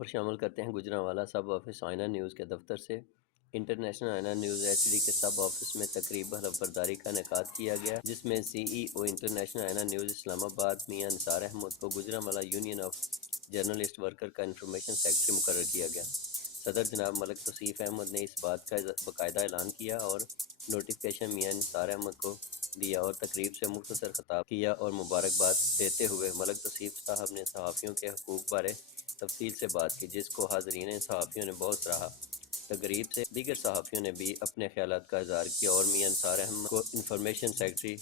خبر شامل کرتے ہیں گجرانوالہ سب آفس آئینہ نیوز کے دفتر سے۔ International Aaina news H D کے سب آفس میں تقریب حلف برداری کا انعقاد کیا گیا، جس میں سی ای او انٹرنیشنل آئینہ نیوز اسلام آباد میاں نثار احمد کو Gujranwala union of journalist worker کا انفارمیشن سیکرٹری مقرر کیا گیا۔ صدر جناب ملک توصیف احمد نے اس بات کا باقاعدہ اعلان کیا اور نوٹیفکیشن میاں نثار احمد کو دیا اور تقریب سے مختصر خطاب کیا اور مبارکباد دیتے ہوئے ملک توصیف صاحب نے صحافیوں کے حقوق بارے تفصیل سے بات کی، جس کو حاضرین صحافیوں نے بہت سراہا۔ تقریب سے دیگر صحافیوں نے بھی اپنے خیالات کا اظہار کیا اور میاں نثار احمد کو information secretary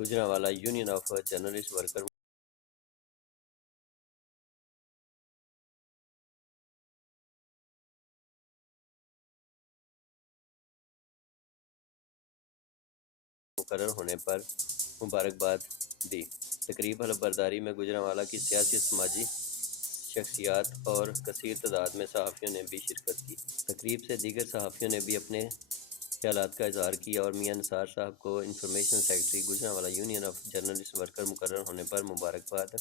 Gujranwala union of journalist worker مقرر ہونے پر مبارکباد دی۔ تقریب حلف برداری میں گجرانوالہ کی سیاسی سماجی شخصیات اور کثیر تعداد میں صحافیوں نے بھی شرکت کی۔ تقریب سے دیگر صحافیوں نے بھی اپنے خیالات کا اظہار کیا اور میاں نثار صاحب کو information secretary Gujranwala union of journalist worker مقرر ہونے پر مبارکباد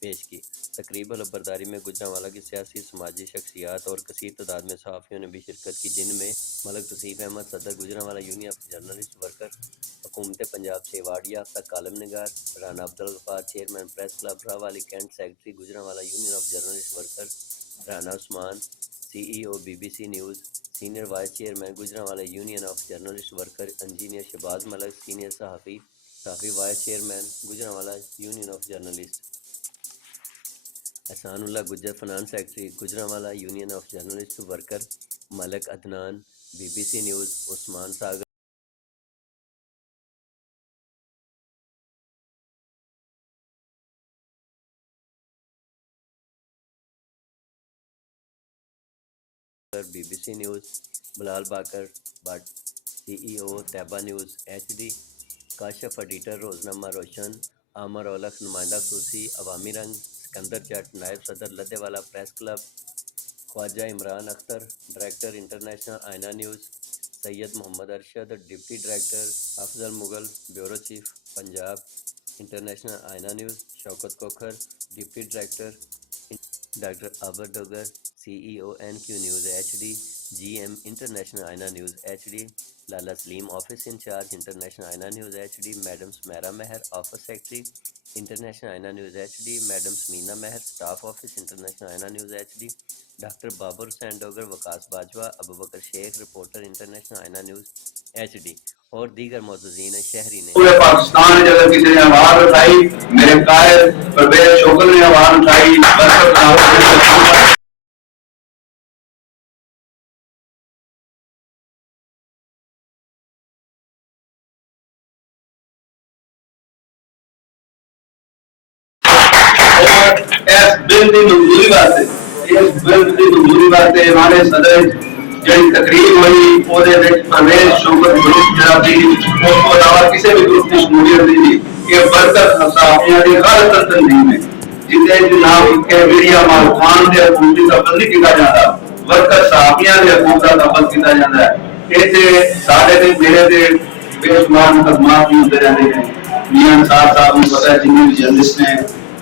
پیش کی۔ تقریب حلف برداری میں گجرانوالہ کی سیاسی سماجی شخصیات اور کثیر تعداد میں صحافیوں نے بھی شرکت کی، جن میں ملک توصیف احمد صدر Gujranwala union of journalist worker, حکومت پنجاب سے ایوارڈ یافتہ کالم نگار Rana Abdul Ghaffar, chairman press club Rahwali cantt, secretary Gujranwala union of journalist worker Rana Usman, C E O B B C news, senior vice chairman Gujranwala union of journalist worker engineer Shahbaz Malik, senior صحافی vice chairman Gujranwala union of journalist Ehsan Ullah Gujjar, finance secretary Gujranwala union of journalist worker Malik Adnan, be B C News Usman Sagar, B B C News Bilal Baqir Butt, C E O Tayyaba News H D, Kashif editor روزنامہ روشن، عامر اولکھ نمائندہ خصوصی عوامی رنگ، سکندر جٹ نائب صدر Ladhewala press club, Khawaja Imran Akhtar director international Aaina news, Syed Muhammad Arshad deputy director, Afzal Mughal bureau chief Punjab international Aaina news, Shaukat Kokhar deputy director, doctor Abir Dogar C E O N Q news H D, G M international Aaina news H D, Lala Saleem office incharge international Aaina news H D, madam Sumaira Mehr office secretary international Aaina news H D, madam Samina مہر staff office international Aaina news H D, doctor Babar Hussain Dogar, Waqas Bajwa, Abubakar Sheikh reporter international Aaina news H D اور دیگر معززین شہری نے پورے پاکستان جگہ کسی نے آواز اٹھائی، میرے قائد پرویز شوکل نے آواز اٹھائی، اس بل کی منظوری واسطے ہمارے صدر جڑی تقریب ہوئی پرویز شوکت گروپ جڑا سی، اس کو علاوہ کسی بھی گروپ کی شمولیت نہیں تھی۔ یہ برکت صحافیوں کی غلط تنظیم ہے جسے جناب کیبریا مالخان کے حقوق کی تفصیل نہیں کیا جاتا، برکت صحافیوں کے حقوق کا تفصیل کیا جاتا ہے۔ ایسے سارے دن میرے دن بے شمار مقدمات بھی ہوتے رہتے ہیں۔ میاں نثار صاحب کو پتا ہے جنہیں بھی جرنلسٹ ہیں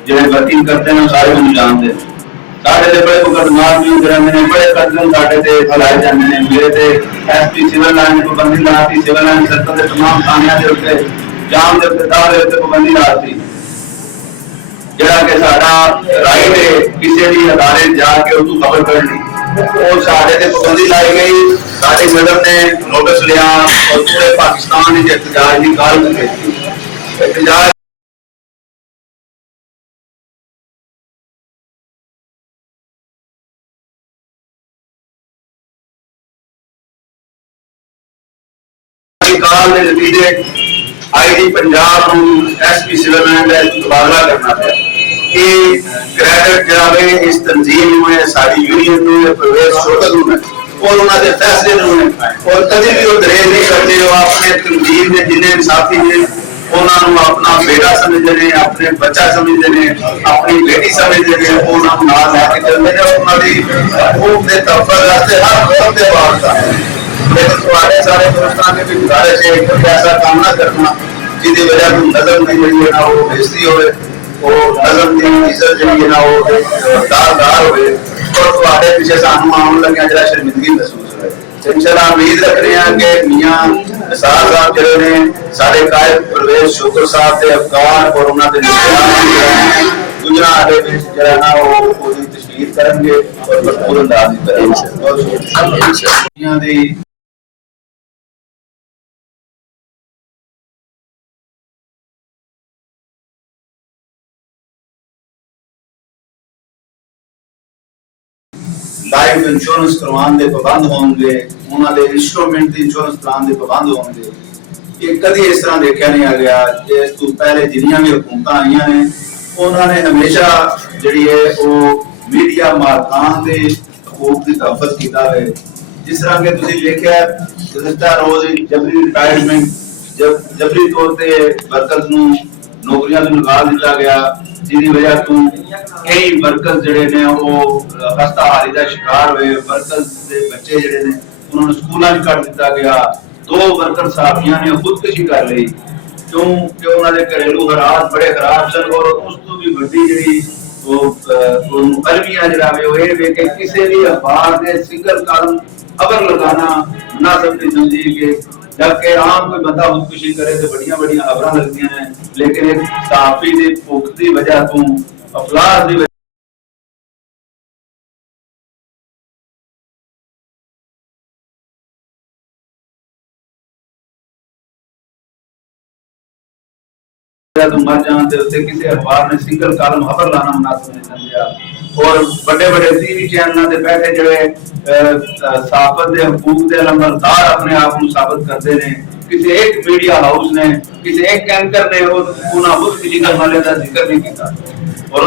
جنہیں ورکنگ کرتے ہیں سارے کو جانتے ہیں، سارے دے بڑے مقدمات بھی ہوتے رہتے ہیں، بڑے قدم سارے دے ہلائے جاتے ہیں۔ میرے دے ایس پی سول لائن کو پابندی لاتی، سول لائن سیکٹر کے تمام تھانیاں دے اوپر جام دے اوپر دار دے اوپر پابندی لاتی، جڑا کہ ساڈا رائٹ ہے کسی بھی ادارے جا کے اس کو خبر کرنی، وہ سارے دے پابندی لائی گئی۔ سارے صدر نے نوٹس لیا اور پورے پاکستان کی احتجاج کی کال کی احتجاج کال کے نتیجے I D Punjab S P civil line کا تبادلہ کرنا پڑا۔ یہ کریڈٹ جناب اس تنظیم میں ساری یونین میں پرویز شوکت میں اور انہوں نے فیصلے اور کبھی بھی وہ دریز نہیں کرتے، وہ اپنے تنظیم کے جن ساتھی ہیں انہوں نے اپنا بیٹا سمجھتے ہیں، اپنے بچہ سمجھتے ہیں، اپنی بیٹی سمجھتے ہیں، انہوں نے نال لے کے چلتے ہیں اور انہوں نے حقوق کے تحفظ واسطے ہر قدم پہ بات کرتے ہیں۔ لیکن تمہارے سارے دوستان کی بھی گزارش ہے کہ ایسا کام نہ کرنا جس کی وجہ سے نظم کی جڑی ہے نا وہ بےزتی ہوئے، وہ نظم کی عزت جڑی ہے نا وہ دار ہوئے۔ और तुम्हारे पीछे सानू आने लगे जरा शर्मिंदगी महसूस होए। इंशाल्लाह उम्मीद रख रहे हैं कि मियां निसार साहब जिहड़े ने साडे कायद परवेज शुक्र साहब के अफगान और उन्हां दे गुजरा दे विच जिहड़ा ना ओदी तशहीर करनगे और भरपूर अंदाज विच करेंगे। लाइफ इंश्योरेंस करवाने के पाबंद होंगे, उन्होंने इंस्ट्रूमेंट की इंश्योरेंस कराने के पाबंद होंगे। ये कभी इस तरह देखा नहीं आ गया। इस तो पहले जिन्नियां भी हुकूमत आई ने उन्होंने हमेशा जी है वो मीडिया मालकान के हकूक की तहफ़्फ़ुज़ किया है। जिस तरह के तुम देखा गुज़श्ता रोज जबरी रिटायरमेंट जबरी तौर पर वर्कर्स को नौकरियां तो निकाल दिया गया, जिसकी वजह तो कई वर्कर्स जिहड़े ने वो खस्ताहाली का शिकार हुए। वर्कर्स के बच्चे जिहड़े ने उन्होंने स्कूलों में कट दिया गया। 2 वर्कर साहबियां ने खुदकुशी कर ली क्योंकि उन्होंने घरेलू हालात बड़े खराब सन। और उस तो भी बड़ी जी अलमिया जरा वे कि किसी भी अखबार ने सिंगल कॉलम खबर लगाना मुनासिब नहीं समझी कि जबकि आम कोई बंदा खुदकुशी करे तो बड़िया बड़िया खबर लगती हैं, लेकिन एक सहाफी की भुख की वजह तो अफलास की मर जाने किसी अखबार ने सिंगल कॉलम खबर लाना मुनासिब नहीं समझा। और बड़े बड़े टीवी चैनलों से बैठे जो साफत के हकूक के लंबरदार अपने आप को साबित करते हैं। किसी एक मीडिया हाउस ने किसी एक एंकर ने खुदकुशी करने वाले का जिक्र नहीं किया। और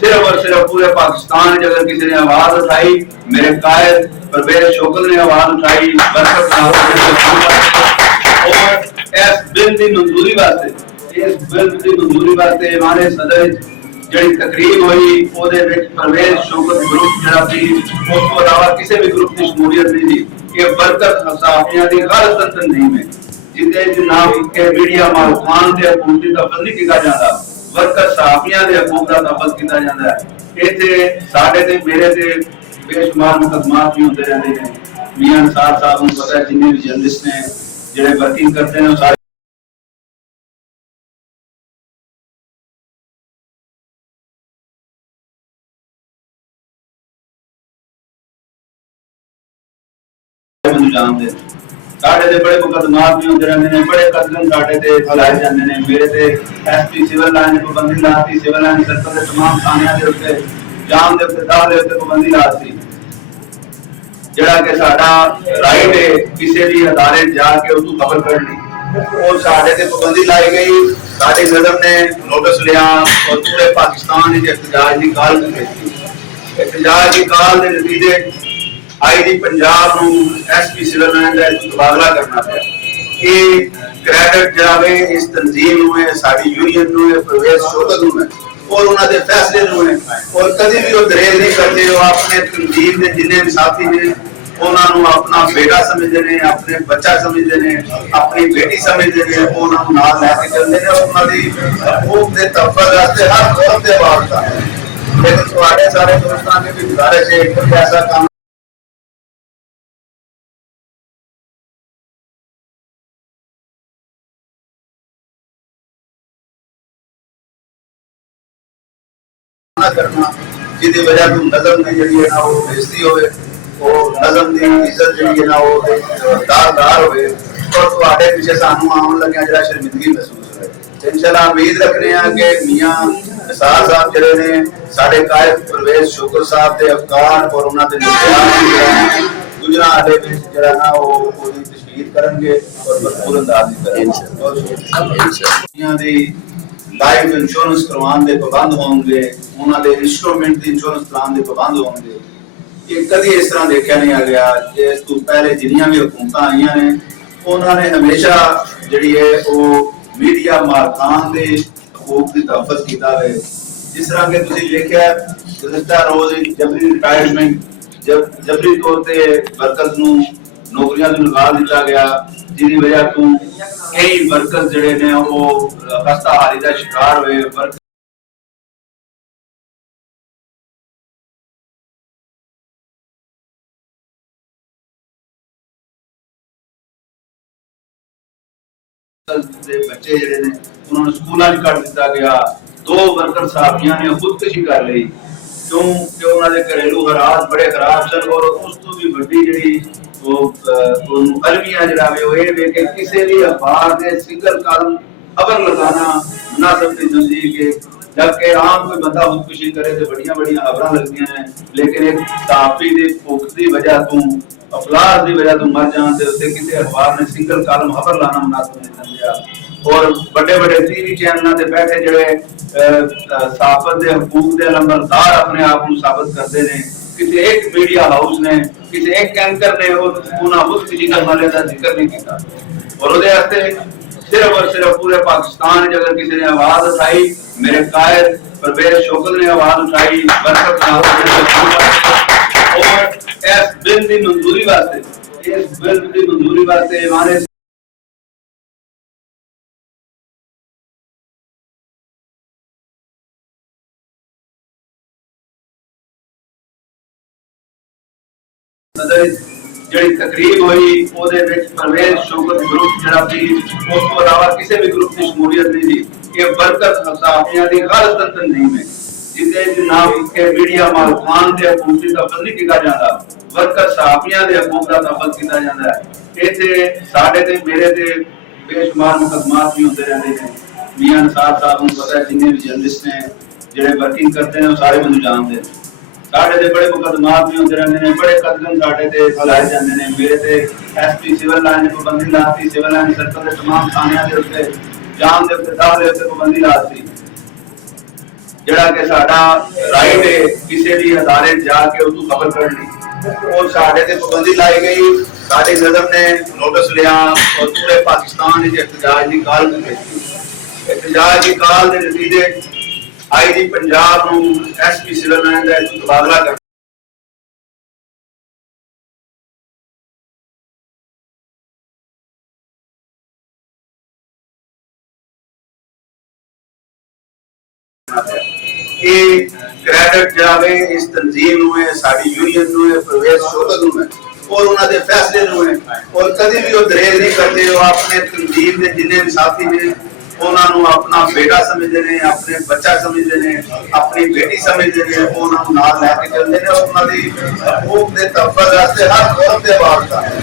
सिर्फ और सिर्फ पूरे पाकिस्तान अगर किसी ने आवाज उठाई, मेरे कायद परवेज शुक्र ने आवाज उठाई और इस बिल की मंजूरी वास्ते इस बिल की मंजूरी वास्ते हमारे सदर जी तकरीब हुई परवेज शुक्र ग्रुप जरा थी उसको अलावा किसी भी ग्रुप की शमूलियत नहीं थी। ये बरकत साफियां की खालिस तंजीम है जिसे नाम के मीडिया मालकान के हकूक की तहफ़्फ़ुज़ नहीं किया जाता, वर्कर साफियां के हकूक का तहफ़्फ़ुज़ किया जाता है। इतने साढ़े ते मेरे ते बेशुमार मुकदमात भी होते रहते हैं। मियां निसार साहब को पता है जिन्हें भी जर्नलिस्ट ने जो वर्किंग करते हैं सारे जानते साढ़े ते बड़े मुकदमात भी होते रहते हैं, बड़े कदम साढ़े ते लाए जाते हैं। मेरे ते एसपी सिविल लाइन को पाबंदी लाती, सिविल लाइन सर्कल के तमाम थानियां के उत्ते जाम के उत्ते दाह के उत्ते पाबंदी लाती जड़ा कि साडा राइट है किसी भी अदारे जाके उसको खबर करनी। और साढ़े ते पाबंदी लाई गई, साडे सदर ने नोटिस लिया और पूरे पाकिस्तान की एहतजाज की कॉल की। एहतजाज की कॉल के नतीजे IG Punjab SP civil line का तबादला करना पाया। ये क्रेडिट जावे इस तंजीम में साडी यूनियन में परवेज शुक्र में और उन्होंने फैसले में। और कभी भी वो दरेज नहीं करते, वो अपने तंजीम के जिन्हें भी साथी ने उन्होंने अपना बेटा समझते हैं, अपने बच्चा समझते हैं, अपनी बेटी समझते हैं, उन्होंने नाल लैके चलते हैं। और उन्होंने हकूक के तहफ़्फ़ुज़ वास्ते हर कदम से आवाज़ उठाते हैं। लेकिन तुम्हारे सारे दोस्तों की भी गुजारिश है कोई ऐसा काम करना जिसकी वजह तो नज़म की जी है ना वो बेइज्जती होवे, वो नज़म की इज्जत जी है ना वो दारदार होवे और तुम्हारे पीछे सानू आने लगे जरा शर्मिंदगी महसूस होए। इंशाल्लाह उम्मीद रख रहे हैं कि मियां निसार साहब जिहड़े ने साडे कायद परवेज शुक्र साहब के अफगान और उन्हां दे गुजरा दे विच जरा ना ओदी तशहीर करनगे और भरपूर अंदाज विच करेंगे। लाइफ इंश्योरेंस करवाने के पाबंद होंगे, उन्होंने इंस्ट्रूमेंट की इंश्योरेंस कराने के पाबंद होंगे। ये कभी इस तरह देखा नहीं आ गया। इस तो पहले जिन्नियां भी हुकूमत आई ने उन्होंने हमेशा जी है वो मीडिया मालकान के हकूक की तहफ़्फ़ुज़ किया है। जिस तरह के तुम देखा गुज़श्ता रोज जबरी रिटायरमेंट जबरी तौर पर वर्कर्स को नौकरियां तो निकाल दिया गया, जिसकी वजह तो कई वर्कर्स जिहड़े ने वो खस्ताहाली का शिकार हुए। ਦੇ ਬੱਚੇ ਜਿਹੜੇ ਨੇ ਉਹਨਾਂ ਨੂੰ ਸਕੂਲਾਂ 'ਚ ਕੱਢ ਦਿੱਤਾ ਗਿਆ। 2 ਵਰਕਰ ਸਾਥੀਆਂ ਨੇ ਖੁਦਕੁਸ਼ੀ ਕਰ ਲਈ ਕਿਉਂਕਿ ਉਹਨਾਂ ਦੇ ਘਰੇਲੂ ਹਾਲਾਤ ਬੜੇ ਖਰਾਬ ਸਨ। ਔਰ ਉਸ ਤੋਂ ਵੀ ਵੱਡੀ ਜਿਹੜੀ ਉਹ ਅਲਮੀਆ ਜਿਹੜਾ ਵੇ ਉਹ ਇਹ ਵੇ ਕਿ ਕਿਸੇ ਵੀ ਅਖਬਾਰ ਦੇ ਸਿੰਗਲ ਕਾਲਮ खबर लगाना मुनासिब नहीं समझी कि जबकि आम कोई बंदा खुदकुशी करे तो बड़िया बड़िया खबर लगती हैं, लेकिन एक सहाफी की भुख की वजह तू अफलास की वजह तू मर जान ते उससे किसी अखबार ने सिंगल कालम खबर लाना मुनासिब नहीं समझा। और बड़े बड़े टीवी चैनलों से बैठे जोड़े सहाफत के हकूक के लंबरदार अपने आप को साबित करते हैं। किसी एक मीडिया हाउस ने किसी एक एंकर ने खुदकुशी करने वाले का जिक्र नहीं किया। और उसदे सिर्फ और सिर्फ पूरे पाकिस्तान में अगर किसी ने आवाज उठाई, मेरे कायद परवेज शुक्र ने आवाज उठाई और इस बिल की मंजूरी वास्ते हमारे ਜਿਹੜੀ ਤਕਰੀਬ ਹੋਈ ਉਹਦੇ ਵਿੱਚ ਪ੍ਰਵੇਸ਼ ਸ਼ੁਕਰ ਗਰੁੱਪ ਜਿਹੜਾ ਸੀ ਉਸ ਤੋਂ ਇਲਾਵਾ ਕਿਸੇ ਵੀ ਗਰੁੱਪ ਦੀ ਸ਼ਮੂਲੀਅਤ ਨਹੀਂ ਸੀ। ਇਹ ਵਰਕਰ ਸਾਥੀਆਂ ਦੀ ਖਾਲਸਤਨ ਤਨਜ਼ੀਮ ਹੈ ਜਿਹਦੇ ਨਾਮ ਕੇ ਮੀਡੀਆ ਮਾਲਕਾਨ ਦੇ ਹਕੂਕ ਦੀ ਤਫਸੀਲ ਨਹੀਂ ਕੀਤਾ ਜਾਂਦਾ, ਵਰਕਰ ਸਾਥੀਆਂ ਦੇ ਹਕੂਕ ਦਾ ਤਫਸੀਲ ਕੀਤਾ ਜਾਂਦਾ ਹੈ। ਇੱਥੇ ਸਾਡੇ ਤੇ ਮੇਰੇ ਤੇ ਬੇਸ਼ੁਮਾਰ ਮੁਕੱਦਮਾਤ ਵੀ ਹੁੰਦੇ ਰਹਿੰਦੇ ਨੇ। ਮੀਆਂ ਅਨਸਾਰ ਸਾਹਿਬ ਨੂੰ ਪਤਾ ਹੈ, ਜਿੰਨੇ ਵੀ ਜਰਨਲਿਸਟ ਨੇ ਜਿਹੜੇ ਵਰਕਿੰਗ करते हैं वो सारे ਮੈਨੂੰ ਜਾਣਦੇ ਨੇ। साढ़े ते बड़े मुकदमात भी होते रहते हैं, बड़े कदम साढ़े ते लाए जाते हैं। मेरे ते एसपी सिविल लाइन ने पाबंदी लाती, सिविल लाइन सर्कल के तमाम थानियां दे उत्ते जाम दे उत्ते दाखले उत्ते पाबंदी लाती। जेड़ा कि साडा राइट है किसी भी अदारे जाके उसको खबर करनी, और साढ़े ते पाबंदी लाई गई। साडी सदर ने नोटिस लिया और पूरे पाकिस्तान में एहतजाज की कॉल की। एहतजाज की कॉल के नतीजे आईजी पंजाब ਨੂੰ ਐਸਪੀ ਸਿਵਲ ਲਾਈਨ ਦਾ ਤਬਾਦਲਾ ਕਰ ਇਹ ਕ੍ਰੈਡਿਟ ਜਾਵੇ ਇਸ ਤਨਜ਼ੀਮ ਨੂੰ ਹੈ, ਸਾਡੀ ਯੂਨੀਅਨ ਨੂੰ ਹੈ, ਪ੍ਰਵੇਸ਼ ਸ਼ੋਭਾ ਨੂੰ ਹੈ और उन्होंने फैसले ਨੂੰ है। और कभी भी वो दरेज नहीं करते। वो अपने तनजीम के जिन्हें भी साथी ने उन्होंने अपना बेटा समझते हैं, अपने बच्चा समझते हैं, अपनी बेटी समझते हैं, उन्होंने नाल लैके चलते हैं। और उन्होंने हकूक के तहफ़्फ़ुज़ वास्ते हर कौम के आवाज़ का है।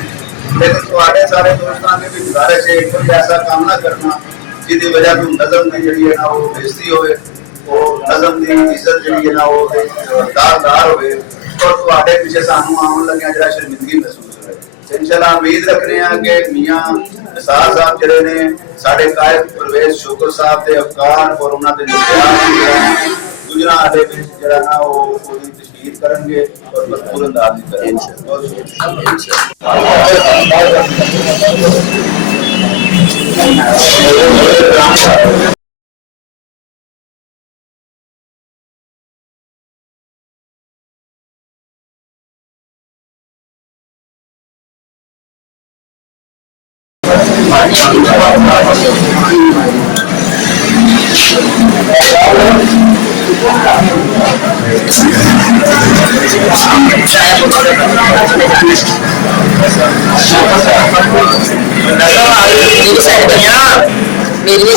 लेकिन तुम्हारे सारे दोस्तों की भी गुजारिश है कोई ऐसा काम ना करना जिसकी वजह से नज़म की जी है ना वो बेइज्जती होवे, वो नज़म की इज्जत जी है ना वो दारदार होवे और तुम्हारे पीछे सानू आने लगे जरा शर्मिंदगी महसूस होवे। इंशाअल्लाह उम्मीद रखने हैं कि मियां निसार साहब जड़े ने साढ़े कायद परवेज शुक्र साहब के अफकार और उन्होंने गुजरा आदे जरा ना वो तशहीर करेंगे और भरपूर अंदाज करेंगे। मेरी